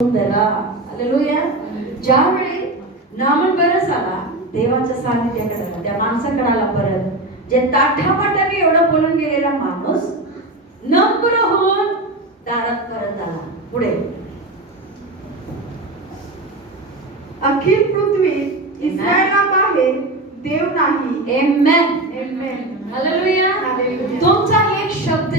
Hallelujah. ज्यावेळी नामन बरं झाला, देवाच्या सानिध्याकडे आला, त्या माणसाकडे आला परत, जे ताठापाठाने एवढं बोलून गेलेला माणूस नम्र होऊन दारात परत आला. पुढे अखिल पृथ्वी इस्रायलाबाहेर देव नाही. आमेन. आमेन. हालेलुया. तुमचा एक शब्द,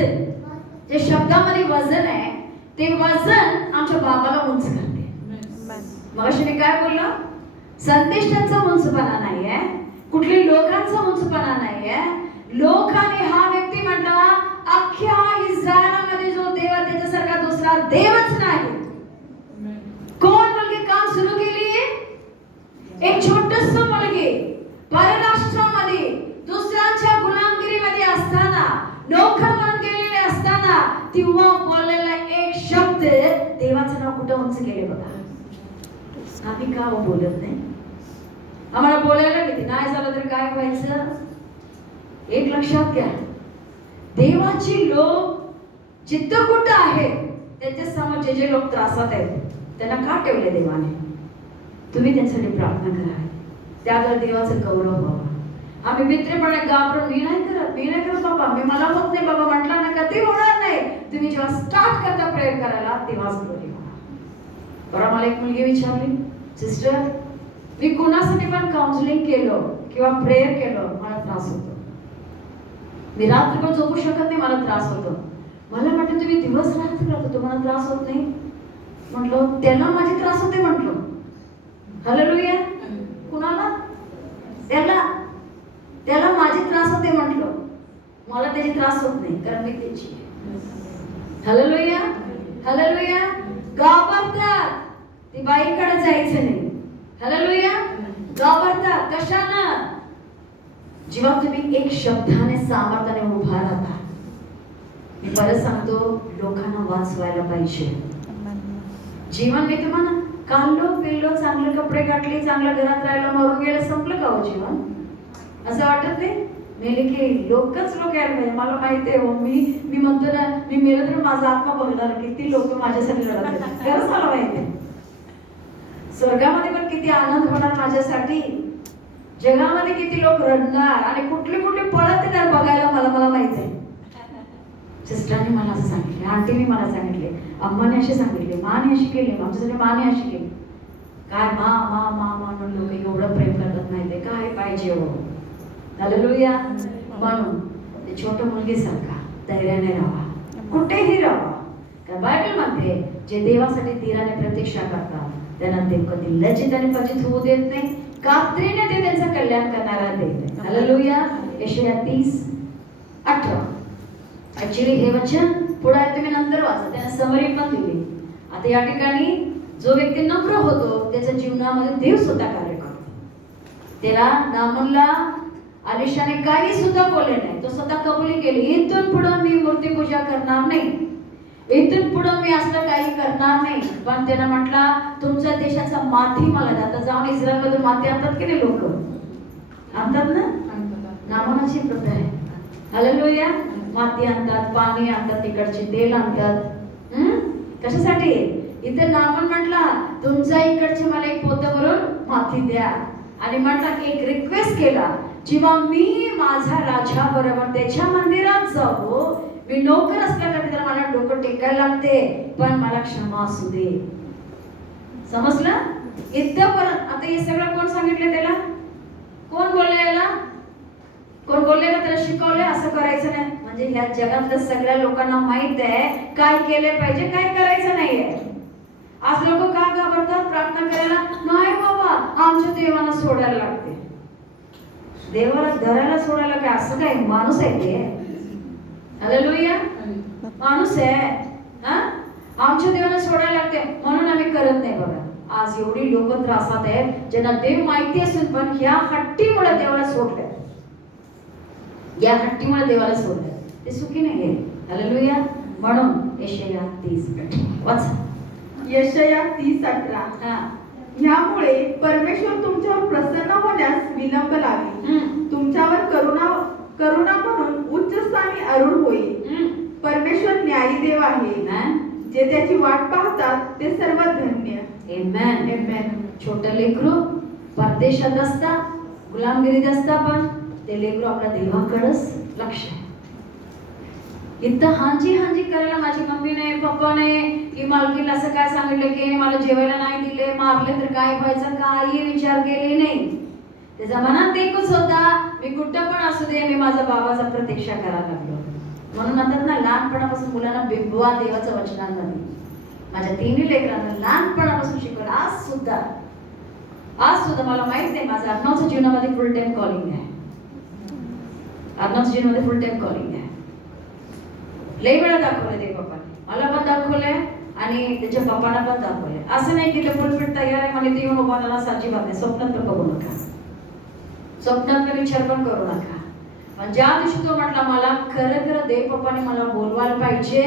जे शब्दामध्ये वजन आहे, ते वजन आमच्या बाबाला उंच करते. मगाशी मी काय बोललो? संदेशाचा उंचपणा नाहीये, कुठली लोकांचा उंचपणा नाहीये. लोकांनी हा व्यक्ती म्हटला, अख्ख्या इस्रायलामध्ये जो देव आहे त्याच्यासारखा दुसरा देवच नाही. कोण मुलगी काम सुरू केली? एक छोटस मुलगी परराष्ट्रामध्ये दुसऱ्यांच्या गुलामगिरीमध्ये असताना, नोकर म्हणून गेलेले असताना, तेव्हा बोललेला एक शब्द देवाचं नाव कुठं उंच केले बघा. आम्ही का बोलत नाही? आम्हाला बोलायला किती नाही झालं तर काय व्हायचं? एक लक्षात घ्या, देवाची लोक जिथं कुठं आहेत त्यांच्या समोर जे जे लोक त्रासात आहेत त्यांना का ठेवले देवाने? तुम्ही त्यांच्यासाठी प्रार्थना करा, त्यावर देवाचं गौरव व्हावा. आम्ही मित्रपणे घाबरून मी नाही करत बाबा, मला होत नाही बाबा म्हटला ना का ते होणार नाही. तुम्ही जेव्हा स्टार्ट करता प्रेयर करायला तेव्हाच होणार. बरं, मला एक मुलगी विचारली, सिस्टर मी कोणासाठी पण काउन्सिलिंग केलं किंवा प्रेयर केलं, मला त्रास होतो, मी रात्रभर झोपू शकत नाही, मला त्रास होतो. मला म्हटलं तुम्ही दिवस रात्र करतो, तुम्हाला त्रास होत नाही? म्हटलं त्याला माझे त्रास होते. म्हटलं हालेलुया. कुणाला? त्याला माझे त्रास होते. म्हटलं मला त्याचे त्रास होत नाही, कारण मी त्याची. हालेलुया. हालेलुया. घाबरतात, ती बाईकडे जायचं नाही. हालेलुया. घाबरतात कशानं? जेव्हा तुम्ही एक शब्दाने सामर्थ्याने उभा राहता. मी परत सांगतो, लोकांना वाचवायला पाहिजे. जीवन मी तुम्हाला खाल्लो पिल्लो, चांगले कपडे घातले, चांगलं घरात राहिलं, मरून गेलं, संपलं का हो जीवन? असं वाटत नाही? मेले की लोकच लोक यायला पाहिजे. मला माहिती आहे हो, मी म्हणतो ना, मी मेलं तर माझा आत्मा बघणार, किती लोक माझ्यासाठी लढत आहेत. खरंच मला माहिती आहे. स्वर्गामध्ये पण किती आनंद होणार माझ्यासाठी, जगामध्ये किती लोक रडणार आणि कुठले कुठले पळत येणार बघायला, मला माहिती आहे. सिस्टरने मला असं सांगितले, आंटीने मला सांगितले, अम्माने अशी सांगितले, माने अशी केली, आमच्यासाठी माने अशी केली. काय मा मा मा मा म्हणून लोक एवढं प्रेम करतात, माहितीये काय पाहिजे हो. हालेलुया. म्हणून ते छोट्या मुलगीसारखा धैर्याने राहा, कुठेही राहा. कारण बायबल म्हणते, जे देवासाठी धीराने प्रतीक्षा करतात त्यांना देव कधी लज्जित आणि पतित होऊ देत नाही. खात्रीने ते त्यांचं कल्याण करणारा देव. हालेलुया. यशाया 30:18. ऍक्च्युअली हे वचन पुढे तुम्ही नंतर वाचा, त्याने समरी पण दिली. आता या ठिकाणी जो व्यक्ती नम्र होतो त्याच्या जीवनामध्ये देव स्वतः कार्य करतो. त्याला नामनला आलिशाने काही सुद्धा बोलले नाही, तो स्वतः कबुली केली, इथून पुढे मी मूर्तीपूजा करणार नाही, इथून पुढे मी असलं काही करणार नाही. पण त्यानं म्हटला, तुमच्या देशाचा माती मला द्या. आता जाऊन इस्रायलमध्ये माती आणतात की नाही लोक? आणतात ना? नामनाची प्रथा आहे. हालेलुया. माती आणतात, पाणी आणतात, तिकडचे तेल आणतात. कशासाठी? इथे नामन म्हटला, तुमच्या इकडचे मला एक पोतं भरून माती द्या. आणि म्हटला की एक रिक्वेस्ट केला, जेव्हा मी माझ्या राजा बरोबर त्याच्या मंदिरात जाऊ, मी नोकर असल्या कधी तर मला डोकं टेकायला लागते, पण मला क्षमा असू दे. समजलं? इथपर्यंत. आता हे सगळं कोण सांगितलं त्याला? कोण बोलले याला? कोण बोलले का त्याला शिकवले असं करायचं नाही? म्हणजे ह्या जगातल्या सगळ्या लोकांना माहित आहे काय केले पाहिजे, काय करायचं नाहीये. आज लोक का घाबरतात प्रार्थना करायला? नाही बाबा, आमच्या देवाला सोडायला लागते. देवाला धरायला सोडायला काय असं काय माणूस आहे ते? हालेलुया. माणूस आहे हा? आमच्या देवाला सोडायला लागते म्हणून आम्ही करत नाही. बघा आज एवढी लोक त्रासात आहेत, ज्यांना देव माहिती असून पण ह्या हट्टीमुळे देवाला सोडले, या हट्टीमुळे देवाला सोडले, ते सुखी नाही आहे. हालेलुया. म्हणून यशाया 30:18 वाचा. यशाया 30:18. ह्यामुळे परमेश्वर तुमच्यावर प्रसन्न होण्यास विलंब लागेल, तुमच्यावर करुणा म्हणून उच्च स्थानी आरूढ होईल. परमेश्वर न्यायी देव आहे, जे त्याची वाट पाहतात ते सर्व धन्य. आमेन. Amen. छोटं लेकरू परदेशात असता, गुलामगिरीत असता, पण ते लेकरू आपल्या देवाकडेच लक्ष आहे. इथं हांजी हांजी करायला माझी मम्मीने पप्पाने की मालकीला असं काय सांगितलं की मला जेवायला नाही दिले, मारले तर काय व्हायचं, काही विचार केले नाही. त्याच्या मनात एकच होता, मी कुठं पण असू दे, मी माझा बाबाचा प्रतीक्षा करायला लागलो. म्हणून म्हणतात ना, लहानपणापासून मुलांना बिंबवा देवाच्या वचनांमध्ये. माझ्या तिन्ही लेकरांना लहानपणापासून शिकवलं. आज सुद्धा मला माहित नाही, माझं अर्णवच्या जीवनामध्ये फुल टाइम कॉलिंग आहे. अर्णवच्या जीवनामध्ये फुल टाइम कॉलिंग आहे. लई वेळा दाखवले ते पप्पाने, मला पण दाखवलंय आणि त्याच्या पप्पाला पण दाखवलंय. असं नाही की ते फुलपीठ तयार आहे म्हणे ते येऊन उभा राहणार, साची बात नाही. स्वप्नात तर बघू नका, स्वप्नात विचार पण करू नका. पण ज्या दिवशी तो म्हटला मला खरं खरं देव पप्पाने मला बोलवायला पाहिजे,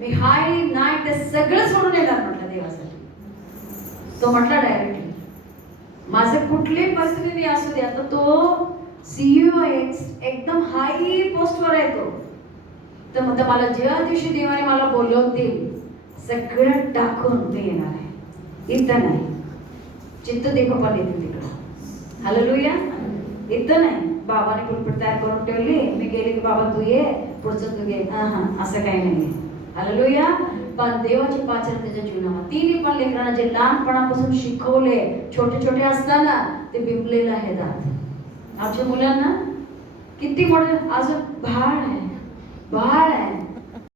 मी हाय नाही ते सगळं सोडून येणार म्हटलं देवासाठी. तो म्हटला डायरेक्टली, माझं कुठली परिस्थिती असू दे, आता तो CEO आहे, एकदम हाय पोस्टवर आहे तो. तर म्हणतं मला ज्या दिवशी देवाने मला बोलवतील सगळं टाकून ते येणार आहे. इथं नाही, चित्त देव पप्पा येतील तिकडं. हालेलुया. इथं नाही, बाबाने पुलपट तयार करून ठेवली, मी गेले की बाबा तू ये, पुढचं तू घे, असं काही नाही. हालेलुया. पण देवाचे पाचन त्याच्या जीवनामध्ये तिन्ही पण लेकरांना जे लहानपणापासून शिकवले, छोटे छोटे असताना ते बिंबलेलं आहे दात. आमच्या मुलांना किती मोठे अजून बाळ आहे.